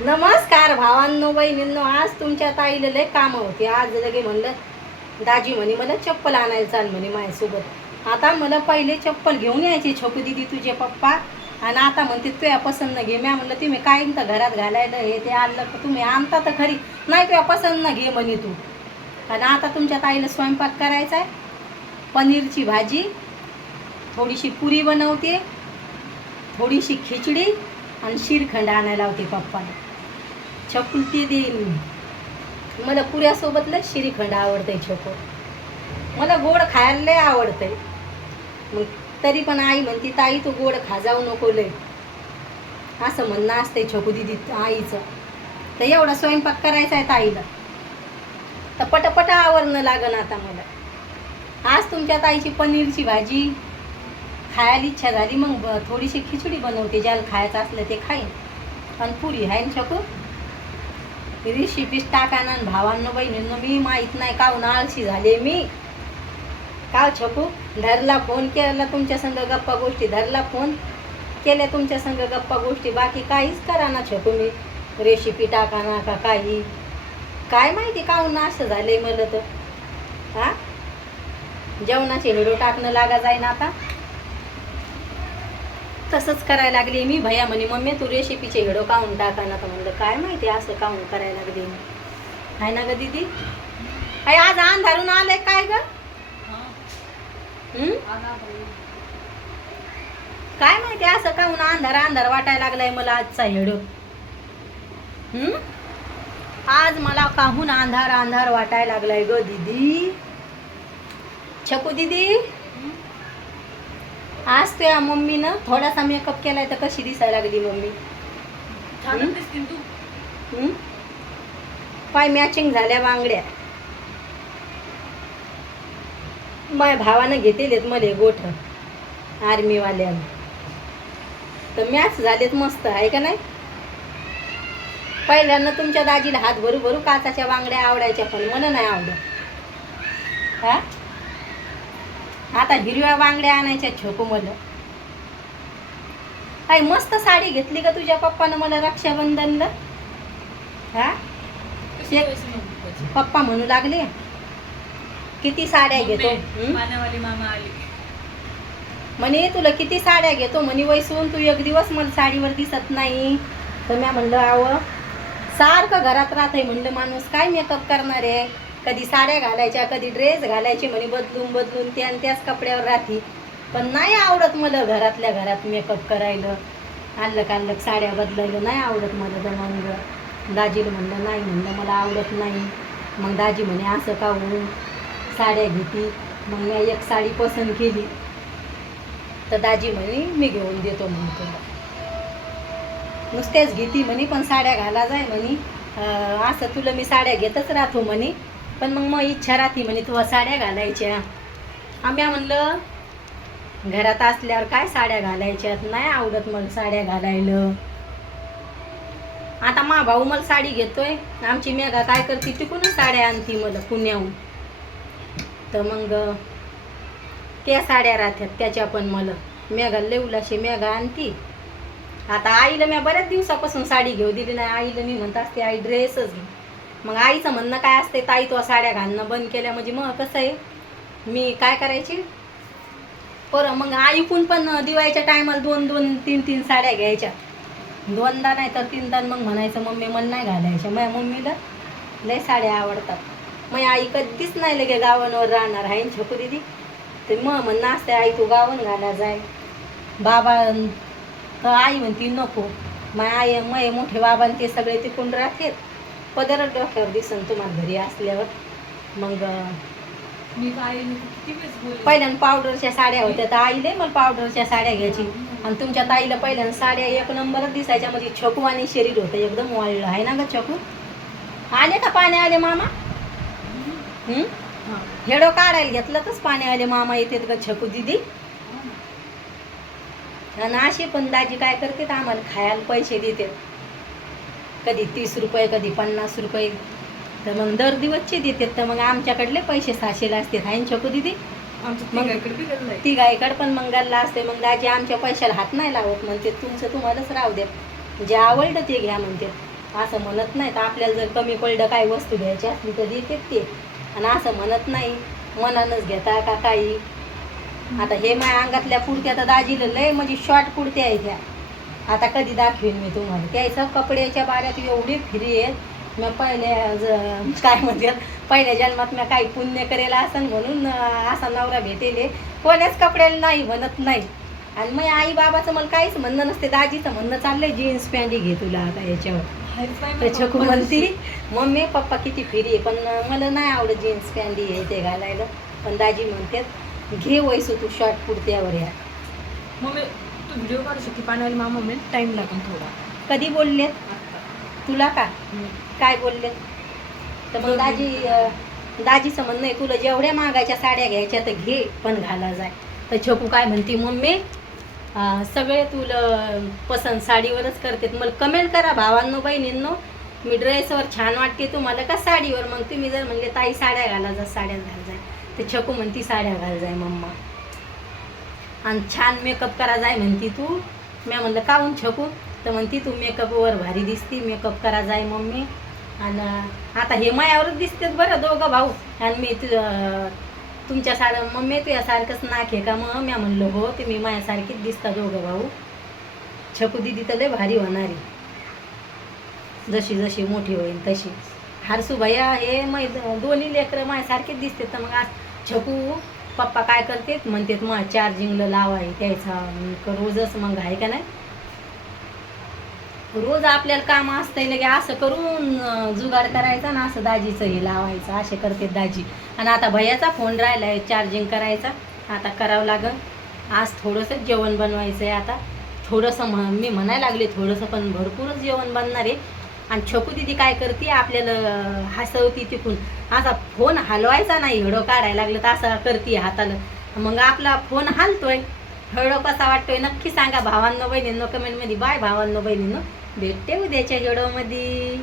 नमस्कार भावांनो बहिणींनो. आज तुमच्या ताईला लय कामं होती. आज लगे म्हणलं दाजी म्हणे मला चप्पल आणायला चाल म्हणे माझ्यासोबत. आता मला पहिले चप्पल घेऊन यायची छोकू दिदी तुझे पप्पा, आणि आता म्हणते तुझ्या पसंत घे. म्या म्हणलं तुम्ही काय तर घरात घालायला हे ते आणलं तर तुम्ही आणता तर खरी, नाही तुझ्या पसंत घे म्हणे तू. आणि आता तुमच्या ताईला स्वयंपाक करायचा आहे. पनीरची भाजी, थोडीशी पुरी बनवते, थोडीशी खिचडी आणि श्रीखंड आणायला होते पप्पाने. छकुलती देईन मला पुऱ्यासोबत लय श्रीखंड आवडतंय. छोको मला गोड खायला लय आवडतंय. मग तरी पण आई म्हणते ताई तू गोड खा जाऊ नको लय, असं म्हणणं असतंय छोकू दिदी आईचं. तर एवढा स्वयंपाक करायचा आहे ताईला, तर पटापट आवरणं लागन आता मला. आज तुमच्या ताईची पनीरची भाजी खायला इच्छा झाली, मग थोडीशी खिचडी बनवते, ज्याला खायचं असलं ते खाईन. आणि पुरी आहे ना छोकू. रेसिपीज टाकाना भावांनो बहिणींनो. मी माहीत नाही काहून आळशी झाले मी. का छोकू धरला फोन केला तुमच्या संग गप्पा गोष्टी, धरला फोन केल्या तुमच्या संग गप्पा गोष्टी, बाकी काहीच करा ना छोकू. मी रेसिपी टाकाना का काही, काय माहिती काहून असं झालंय मला तर. हा जेवणाचे व्हिडिओ टाकणं लागा जाईन आता. तसंच करायला लागली मी. भैया म्हणे मम्मी तू रेसिपीचे व्हिडिओ काहून टाकाना, तर म्हणलं काय माहिती असं काहून करायला लागली मी. आहे ना ग दीदी? आई आज अंधारून आलंय काय ग? काय माहिती असं काहून अंधार अंधार वाटायला लागलाय मला आजचा व्हिडिओ. आज मला काहून अंधार अंधार वाटायला लागलाय ग दीदी. छकू दीदी आज तुझ्या मम्मीनं थोडासा मेकअप केलाय तर कशी दिसायला लागली मम्मी? पाय मॅचिंग झाल्या बांगड्या. माझ्या भावानं घेतलेत मध्ये गोठ आर्मीवाल्यानं, तर मॅच झालेत मस्त आहे का नाही? पहिल्यांदा तुमच्या दाजीला हात भरू भरू काचाच्या बांगड्या आवडायच्या, पण मला नाही आवडत. हा आता हिरव्या बांगड्या आणायच्या छोकू मला. काय मस्त साडी घेतली का तुझ्या पप्पानं मला रक्षाबंधनला? हा पप्पा म्हणू लागले किती साड्या घेतो म्हणे, तुला किती साड्या घेतो म्हणे वैसून, तू एक दिवस मला साडीवर दिसत नाही. तर मी म्हणलं आव सारखं घरात राहतंय म्हणलं माणूस, काय मेकअप करणार आहे? कधी साड्या घालायच्या कधी ड्रेस घालायचे म्हणे, बदलून बदलून त्या आणि त्याच कपड्यावर राहती. पण नाही आवडत मला घरातल्या घरात मेकअप करायला, आल्लक आल्लक साड्या बदलायला नाही आवडत मला. तर मग दाजीला म्हणलं नाही, म्हणलं मला आवडत नाही. मग दाजी म्हणे असं का हो साड्या घेती. मग मी एक साडी पसंत केली तर दाजी म्हणे मी घेऊन देतो म्हणे तुला. नुसत्याच घेती म्हणे पण साड्या घाला जाय म्हणे, असं तुला मी साड्या घेतच राहतो म्हणे, पण मग इच्छा राहते म्हणे तुला साड्या घालायच्या. आम्ही म्हणलं घरात असल्यावर काय साड्या घालायच्यात, नाही आवडत मला साड्या घालायला. आता मा भाऊ मला साडी घेतोय, आमची मेघा काय करते तिकूनच साड्या आणती मला पुण्याहून. तर मग त्या साड्या राहतात त्याच्या पण मला मेघा लेवलाशी मेघा आणती. आता आईला मी बऱ्याच दिवसापासून साडी घेऊ दिली नाही. आईला मी म्हणत असते आई ड्रेसच घे. मग आईचं म्हणणं काय असते ताई तो साड्या घालणं बंद केल्या म्हणजे मग कसं आहे मी काय करायची मग आईकून पण दिवाळीच्या टायमाला 2-2, 3-3 साड्या घ्यायच्या, 2दा नाही तर 3दा. मग म्हणायचं मम्मी मला नाही घालायच्या. माझ्या मम्मीला लय साड्या आवडतात. मग आई कधीच नाही लगे गावांवर राहणार आहे ना छोकू दिदी. तर मग म्हणणं असते आई तू गावन घाला जाय. बाबा तर आई म्हणती नको. मग आई मग मोठे बाबा ते सगळे तिकून राहतात, पदरच डोक्यावर दिसन तुम्हाला घरी असल्यावर. मग मी पहिल्यांदा पावडरच्या साड्या होत्या तर आईले मला पावडरच्या साड्या घ्यायची. आणि तुमच्या ताईला पहिल्यांदा साड्या एक नंबरच दिसायच्या, म्हणजे छोकू आणि शरीर होतं एकदम वाळलं आहे ना ग छोकू. आले का पाणी आले मामा? हेडो काढायला घेतलं तरच पाणी आले मामा येतात ग छोकू दिदी. आणि असे पण दाजी काय करते आम्हाला खायला पैसे देतात, कधी 30 रुपये कधी 50 रुपये, तर मग दर दिवसचे देतात. तर मग आमच्याकडले पैसे 600 असतात आहे ना छोकू दिदी. ती गायकड पण मग गल्ला असते. मग दाजी आमच्या पैशाला हात नाही लावत, म्हणते तुमचं तुम्हालाच राहू द्या, जे आवडलं ते घ्या म्हणते. असं म्हणत नाही. तर आपल्याला जर कमी पडलं काही वस्तू घ्यायची असली तर देतात ते, आणि असं म्हणत नाही मनानच घेता का काही. आता हे माझ्या अंगातल्या कुर्त्या तर दाजीला लय म्हणजे शॉर्ट कुर्त्या आहेत ह्या. आता कधी दाखवेन मी तुम्हाला. त्याचं कपड्याच्या बाऱ्यात एवढी फ्री आहेत. मग काय म्हणतात, पहिल्या जन्मात मी काही पुण्य करेल असं म्हणून असा नवरा भेटेल. कोण्याच कपड्याला नाही म्हणत नाही. आणि मग आई बाबाचं मला काहीच म्हणणं नसते. दाजीचं म्हणणं चाललंय जीन्स पॅन्ट घे तुला आता याच्यावर. त्याच्या म्हणती मम्मी पप्पा किती फिरी आहे, पण मला नाही आवडत जीन्स पॅन्ट हे ते घालायला. पण दाजी म्हणतात घे वैसू तू शॉर्ट कुर्त्यावर या. मम्मी तू व्हिडिओ काढू शकते पाण्याला मामा मम्मी टाईम लागेल थोडा. कधी बोलले तुला का काय बोलले? तर मग दाजीचं म्हणणं आहे तुला जेवढ्या मागायच्या साड्या घ्यायच्या तर घे पण घाला जाय. तर छकू काय म्हणते मम्मी सगळे तुला पसंत साडीवरच करते. मला कमेंट करा भावांनो बहिणींनो, मी ड्रेसवर छान वाटते तुम्हाला का साडीवर. मग तुम्ही जर म्हणले ताई साड्या घाला जा साड्या घाल जाय, तर छकू म्हणती साड्या घाल जाय मम्मा. आणि छान मेकअप करा जाय म्हणती तू. मी म्हणलं काहून छकू? तर म्हणती तू मेकअपवर भारी दिसती, मेकअप करा जाय मम्मी. आणि आता हे मायावरच दिसतेच बरं दोघं भाऊ. आणि मी तुमच्या सारं मम्मी तुझ्यासारखंच नाक आहे का? मग मी म्हणलं हो ते मी माझ्यासारखीच दिसता दोघं भाऊ. छकू दिदी तर लय भारी होणारी जशी जशी मोठी होईल तशी. हारसू भैया हे मग दोन्ही लेकरं माझ्यासारखेच दिसते. तर मग आज छकू पप्पा काय करते म्हणते मग चार्जिंगला लावाय त्याचा रोजच. मग आहे का नाही रोज आपल्याला काम असतंय लगे असं करून जुगाड करायचा ना, असं दाजीचं हे लावायचं असे करते दाजी. आणि आता भैयाचा फोन राहिला आहे चार्जिंग करायचा, आता करावं लागेल. आज थोडंसं जेवण बनवायचं आहे. आता थोडंसं मी म्हणायला लागले थोडंसं, पण भरपूरच जेवण बनणार आहे. आणि छकू दिदी काय करते आपल्याला हसवती तिकून. असा फोन हलवायचा नाही, व्हिडिओ काढायला लागलं तर असं करते हाताला. मग आपला फोन हलतोय. व्हिडिओ कसा वाटतोय नक्की सांगा भावांनो बहिणींनो कमेंटमध्ये. बाय भावांनो बहिणींनो, भेटते उद्याच्या व्हिडिओमध्ये.